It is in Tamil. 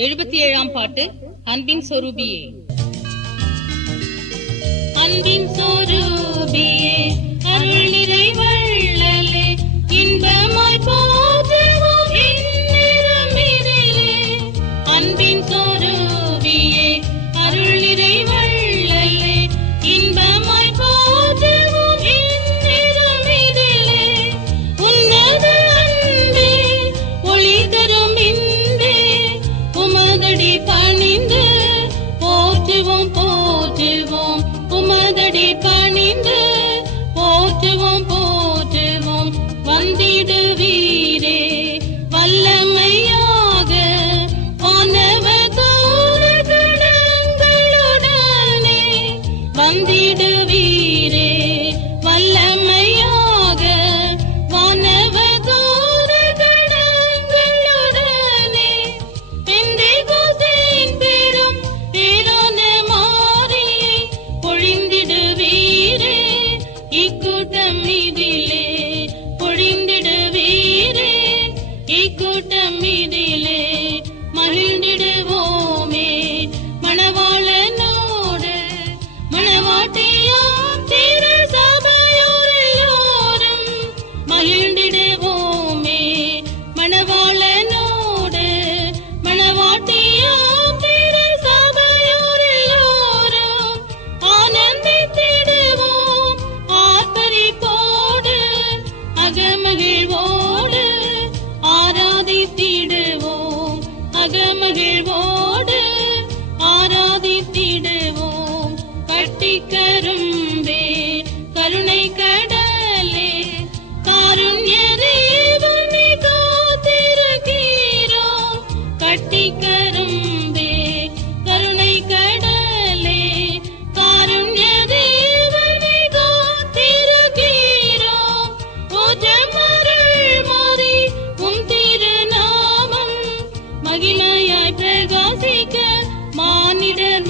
77ஆம் பாட்டு. அன்பின் சொரூபியே. அன்பின் சொரூபியே, அருள் நிறைவள்ளலே, இன்பமாய் போற்றுவோம் இந்நேரம் இதிலே. அன்பின் சொரூபியே, அருள் நிறைவள்ளலே, இன்பமாய் போற்றுவோம் இந்நேரம் இதிலே. உன்னத அன்பே, ஒளி தரும் இன்பே, உமதடி பணிந்து போற்றுவோம் போற்றுவோம், உமதடி பணிந்து போற்றுவோம் போற்றுவோம். வந்திடுவீரே வல்லமையாக வானவ தூதர்களுடனே, வந்திடுவீரே வல்லமையாக வானவ தூதர்களுடனே. பெந்தேகோஸ்தின் பெரும் பேரான மாரியை பொழிந்திடுவீரே இக்கூட்டம் இதிலே, பொழிந்திடுவீரே இக்கூட்டம் இதிலே. மகிழ்ந்திடுவோமே மணவாளனோடு, மணவாட்டியாம் திரு சபையோர் எல்லோரும். மகிழ்ந்திடுவோமே மணவாளனோடு, மணவாட்டியாம் திரு சபையோர் எல்லோரும். ஆனந்தித்திடுவோம் ஆர்ப்பரிப்போடு, அகமகிழ்வோடு ஆராதித்திடுவோம், அகமகிழ்வோடு ஆராதித்திடுவோம். கட்டிக்கரும்பே கருணை கடலே, காருண்ய தேவனை காத்திருக்கிறோம். கட்டிக்கரும்பே கருணை கடலே, காருண்ய தேவனை காத்திருக்கிறோம். ஓஜமருள் மாறி உம் திருநாமம் மகிமையாய் பிரகாசிக்க மானிடர்